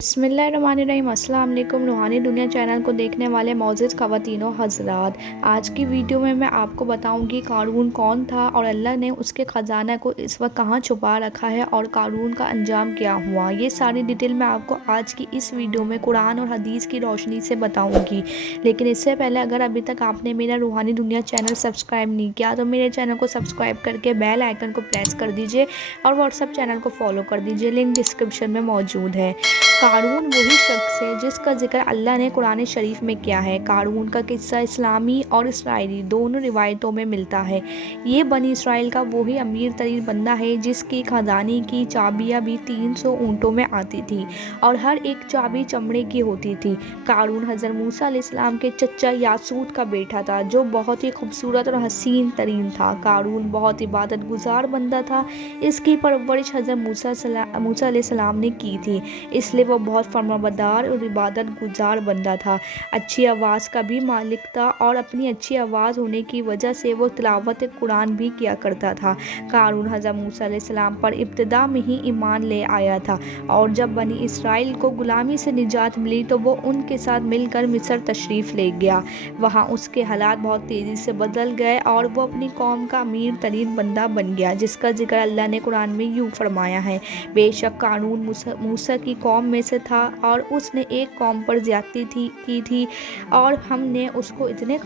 बिस्मिल्लाहिर्रहमानिर्रहीम। अस्सलाम वालेकुम। रूहानी दुनिया चैनल को देखने वाले मौजूद ख़वातीन व हज़रात, आज की वीडियो में मैं आपको बताऊंगी क़ारून कौन था और अल्लाह ने उसके ख़जाना को इस वक्त कहाँ छुपा रखा है और क़ारून का अंजाम क्या हुआ। ये सारी डिटेल मैं आपको आज की इस वीडियो में कुरान और हदीस की रोशनी से बताऊँगी। लेकिन इससे पहले अगर अभी तक आपने मेरा रूहानी दुनिया चैनल सब्सक्राइब नहीं किया तो मेरे चैनल को सब्सक्राइब करके बेल आइकन को प्रेस कर दीजिए और व्हाट्सएप चैनल को फॉलो कर दीजिए, लिंक डिस्क्रिप्शन में मौजूद है। क़ारून वही शख्स है जिसका जिक्र अल्लाह ने कुरान शरीफ में किया है। क़ारून का किस्सा इस्लामी और इसराइली दोनों रिवायतों में मिलता है। ये बनी इसराइल का वही अमीर तरीन बंदा है जिसकी खजाने की चाबियाँ भी 300 ऊँटों में आती थी और हर एक चाबी चमड़े की होती थी। क़ारून हज़रत मूसा अलैहिस्सलाम के चचा यासूद का बेटा था जो बहुत ही खूबसूरत और हसीन तरीन था। क़ारून बहुत इबादत गुजार बंदा था। इसकी परवरिश हज़रत मूसा अलैहिस्सलाम ने की थी, इसलिए वो बहुत फरमाबरदार और इबादत गुजार बंदा था। अच्छी आवाज़ का भी मालिक था और अपनी अच्छी आवाज़ होने की वजह से वो तिलावत कुरान भी किया करता था। क़ारून हज़रत मूसा अलैहिस्सलाम पर इब्तिदा में ही ईमान ले आया था और जब बनी इसराइल को गुलामी से निजात मिली तो वो उनके साथ मिलकर मिस्र तशरीफ़ ले गया। वहाँ उसके हालात बहुत तेज़ी से बदल गए और वो अपनी कौम का अमीर तरीन बंदा बन गया, जिसका जिक्र अल्लाह ने कुरान में यूँ फरमाया है, बेशक क़ारून मूसा की कौम में से था और उसने एक कौम पर ज़्यादती की थी और हमने उसको इतने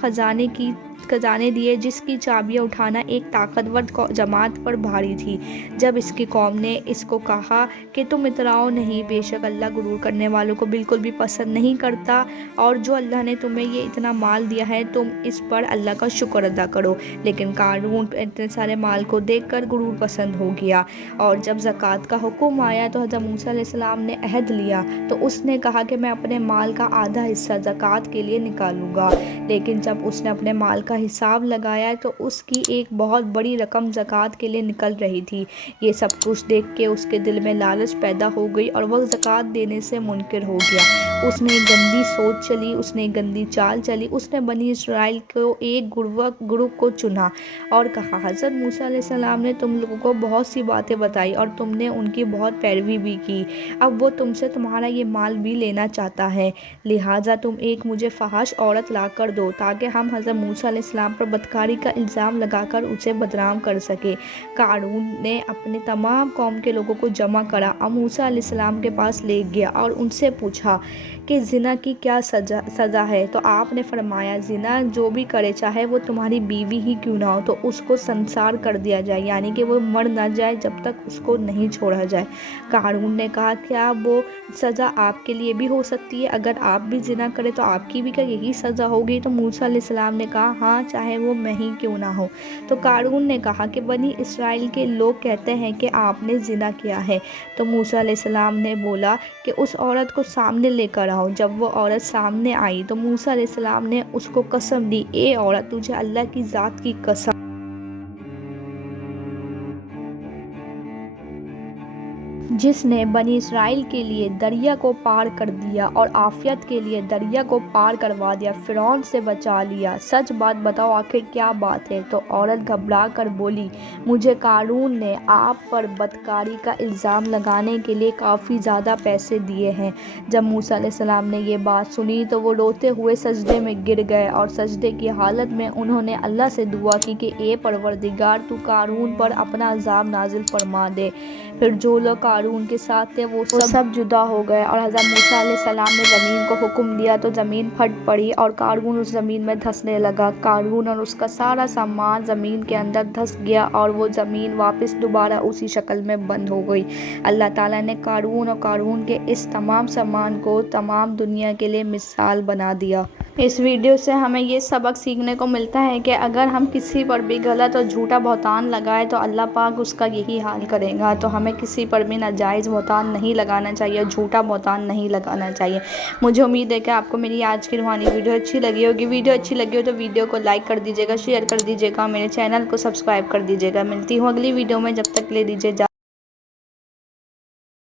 खजाने दिए जिसकी चाबियां उठाना एक ताकतवर जमात पर भारी थी। जब इसकी कौम ने इसको कहा कि तुम इतराओ नहीं, बेशक अल्लाह गुरूर करने वालों को बिल्कुल भी पसंद नहीं करता और जो अल्लाह ने तुम्हें ये इतना माल दिया है तुम इस पर अल्लाह का शुक्र अदा करो। लेकिन क़ारून इतने सारे माल को देखकर गुरूर पसंद हो गया और जब ज़कात का हुक्म आया तो हज़रत मूसा अलैहिस्सलाम ने अहद लिया तो उसने कहा कि मैं अपने माल का आधा हिस्सा ज़कात के लिए निकालूंगा। लेकिन जब उसने अपने माल का हिसाब लगाया तो उसकी एक बहुत बड़ी रकम ज़कात के लिए निकल रही थी। ये सब कुछ देख के उसके दिल में लालच पैदा हो गई और वह ज़कात देने से मुनकिर हो गया। उसने एक गंदी सोच चली, उसने एक गंदी चाल चली। उसने बनी इसराइल को एक ग्रुप को चुना और कहा, हज़रत मूसा अलैहिस्सलाम ने तुम लोगों को बहुत सी बातें बताई और तुमने उनकी बहुत पैरवी भी की। अब वो तुमसे तुम्हारा ये माल भी लेना चाहता है, लिहाजा तुम एक मुझे फहाश औरत ला कर दो ताकि हम हज़रत मूसा अलैहिस्सलाम पर बदकारी का इल्ज़ाम लगाकर उसे बदनाम कर सके। क़ारून ने अपने तमाम कौम के लोगों को जमा करा और मूसा अलैहिस्सलाम के पास ले गया और उनसे पूछा कि ज़िना की क्या सज़ा है। तो आपने फरमाया, ज़िना जो भी करे चाहे वो तुम्हारी बीवी ही क्यों ना हो तो उसको संसार कर दिया जाए, यानी कि वो मर ना जाए जब तक उसको नहीं छोड़ा जाए। क़ारून ने कहा, क्या वो सज़ा आपके लिए भी हो सकती है? अगर आप भी ज़िना करें तो आपकी भी क्या यही सज़ा होगी? तो मूसा अलैहिस्सलाम ने कहा, हाँ, चाहे वो मैं ही क्यों ना हो। तो क़ारून ने कहा कि बनी इसराइल के लोग कहते हैं कि आपने ज़िना किया है। तो मूसा अलैहिस्सलाम ने बोला कि उस औरत को सामने लेकर आओ। जब वो औरत सामने आई तो मूसा अलैहिस्सलाम ने उसको कसम दी, ए औरत, तुझे अल्लाह की ज़ात की कसम जिसने बनी इसराइल के लिए दरिया को पार कर दिया और आफियत के लिए दरिया को पार करवा दिया, फ़िरौन से बचा लिया, सच बात बताओ आखिर क्या बात है? तो औरत घबरा कर बोली, मुझे क़ारून ने आप पर बदकारी का इल्ज़ाम लगाने के लिए काफ़ी ज़्यादा पैसे दिए हैं। जब मूसा अलैहिस्सलाम ने ये बात सुनी तो वो रोते हुए सजदे में गिर गए और सजदे की हालत में उन्होंने अल्लाह से दुआ की कि ए परवरदिगार, तू क़ारून पर अपना अज़ाब नाजिल फरमा दे। फिर जो लोग क़ारून के साथ थे वो सब जुदा हो गए और हज़रत मूसा अलैहिस्सलाम ने ज़मीन को हुक्म दिया तो ज़मीन फट पड़ी और क़ारून उस ज़मीन में धंसने लगा। क़ारून और उसका सारा सामान ज़मीन के अंदर धंस गया और वो ज़मीन वापस दोबारा उसी शक्ल में बंद हो गई। अल्लाह ताला ने क़ारून और क़ारून के इस तमाम सामान को तमाम दुनिया के लिए मिसाल बना दिया। इस वीडियो से हमें ये सबक सीखने को मिलता है कि अगर हम किसी पर भी गलत और झूठा बहतान लगाए तो अल्लाह पाक उसका यही हाल करेगा। तो हमें किसी पर भी नाजायज़ बहतान नहीं लगाना चाहिए, झूठा बहतान नहीं लगाना चाहिए। मुझे उम्मीद है कि आपको मेरी आज की रूहानी वीडियो अच्छी लगी होगी। वीडियो अच्छी लगी हो तो वीडियो को लाइक कर दीजिएगा, शेयर कर दीजिएगा, मेरे चैनल को सब्सक्राइब कर दीजिएगा। मिलती हूँ अगली वीडियो में, जब तक ले दीजिए।